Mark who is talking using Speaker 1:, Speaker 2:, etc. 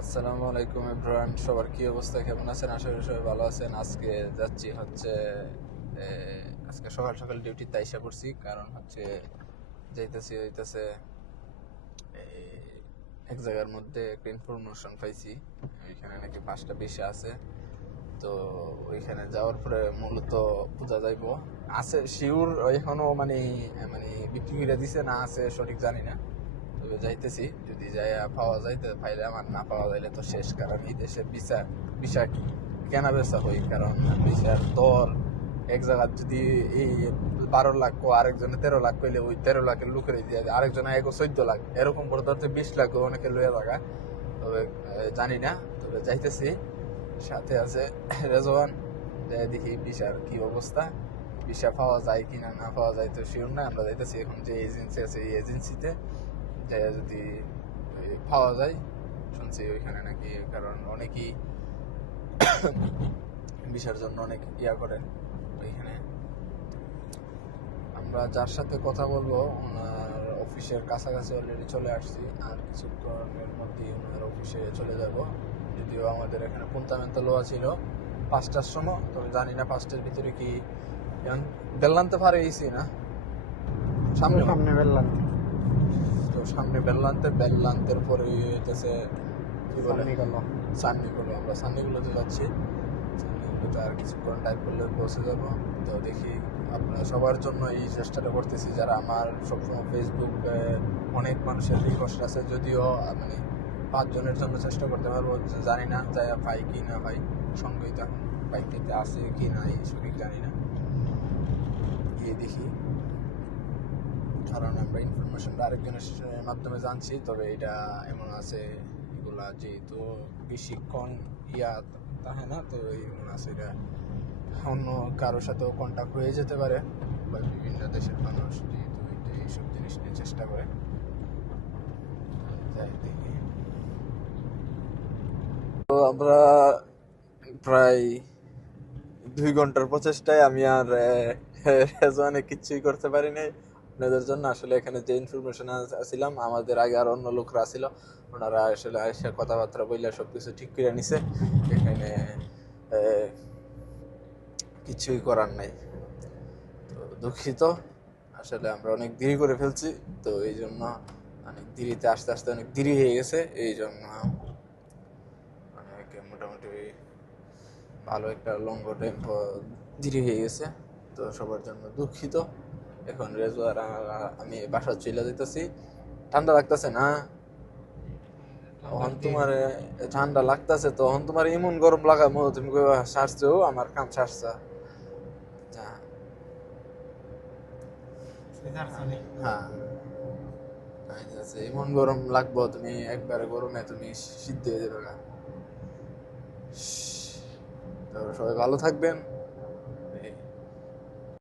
Speaker 1: আসসালামু আলাইকুম এভরিওয়ান সবার কি অবস্থা? কেমন আছেন? আশা করি সবাই ভালো আছেন। আজকে যাচ্ছি হচ্ছে আজকে সকাল সকাল ডিউটি তাইসা করছি কারণ হচ্ছে যাইতেছি, যাইতেছে এক জায়গার মধ্যে একটা ইনফরমেশন পাইছি। ওইখানে নাকি পাঁচটা বেশি আছে। তো ওইখানে যাওয়ার পরে মূলত পূজা যাইব, আছে শিউর এখনও মানে মানে বিক্রি করে দিছে না আছে, সঠিক জানি না। তবে যাইতেছি, যদি যাই পাওয়া যাইতে পাইলে আমার না পাওয়া যাইলে তো শেষ, কারণ এই দেশের বিচার বিচার কেনা বেচা হই কারণ বিচার দর এক জায়গার যদি এই বারো লাখ ও আরেকজনে তেরো লাখ কইলে ওই তেরো লাখের লুকের দিয়ে আরেকজনে এগো চোদ্দ লাখ, এরকম করে ধরতে বিশ লাখ অনেকে লইয়া থাকা। তবে জানি না, তবে যাইতেছি। সাথে আছে রেজওয়ান, যাই দেখি বিশার কি অবস্থা। বিশা পাওয়া যায় কিনা না পাওয়া যায় তো শিওর না, আমরা যাইতেছি এখন যে এজেন্সি আছে, এই এজেন্সিতে। যাই যদি পাওয়া যায়, শুনছি ওইখানে নাকি, কারণ অনেকেই বিশার জন্য অনেক ইয়া করে ওইখানে। আমরা যার সাথে কথা বলব, ওনার অফিসের কাছাকাছি অলরেডি চলে আসছি, আর কিছুক্ষণের মধ্যেই ওনার অফিসে চলে যাব। যদিও আমাদের এখানে পুন্তামেন্ত লোয়া ছিল পাঁচটার সময়, তবে জানি না পাঁচটার ভিতরে কি বেল্লান্তে পারে এইছি না। সামনে
Speaker 2: সামনে বেললাম
Speaker 1: তো সামনে বেল্লান্তে বেল্লান্তের পরে হইতেছে কি বলে? সান্নিগুলো আমরা সান্নিগুলোতে যাচ্ছি। সান্নিগুলোতে আর কিছুক্ষণ টাইপ করলে পৌঁছে যাব। তো দেখি আপনার সবার জন্য এই চেষ্টাটা করতেছি। যারা আমার সবসময় ফেসবুক অনেক মানুষের রিকোয়েস্ট আছে যদিও মানে পাঁচজনের জন্য চেষ্টা করতে পারব। জানি না যাই পাই কি না পাই সঙ্গেই তো এখন বাইকটিতে আছে কি না এই সঠিক জানি না। গিয়ে দেখি। কারণ আমরা ইনফরমেশনটা আরেকজনের মাধ্যমে জানছি, তবে এটা এমন আছে, এগুলা যেহেতু বেশিক্ষণ ইয়া তাহে না, তো এমন আছে এটা অন্য কারোর সাথেও কন্ট্যাক্ট হয়ে যেতে পারে, বা বিভিন্ন দেশের মানুষ যেহেতু এইসব জিনিস নিয়ে চেষ্টা করে। তো আমরা প্রায় দুই ঘণ্টার প্রচেষ্টায় আমি আর রেজওয়ানে কিচ্ছুই করতে পারি নাই। আপনাদের জন্য আসলে এখানে যে ইনফরমেশন ছিলাম আমাদের আগে আর অন্য লোকরা ছিল, ওনারা আসলে এসে কথাবার্তা বললে সব কিছু ঠিক করে নিছে। এখানে কিছুই করার নাই। তো দুঃখিত। আসলে আমরা অনেক দেরি করে ফেলছি, তো এই জন্য অনেক দেরিতে আস্তে আস্তে অনেক দেরি হয়ে গেছে। এই জন্য অনেক মোটামুটি ভালো একটা লম্ব টেম্পো দেরি হয়ে গেছে। তো সবার জন্য দুঃখিত। এখন রেজওয়ার আ- আমি বাসা চলে যেতেছি ঠান্ডা লাগতেছে না? তখন তোমার ঠান্ডা লাগতেছে তখন তোমার এমন গরম লাগামো তুমি কইবা সারছেও আমার কাম সারছা। হ্যাঁ। এমন গরম লাগবো তুমি একবারে গরমে তুমি সিদ্ধ হয়ে যাবে গা। সবাই ভালো থাকবেন।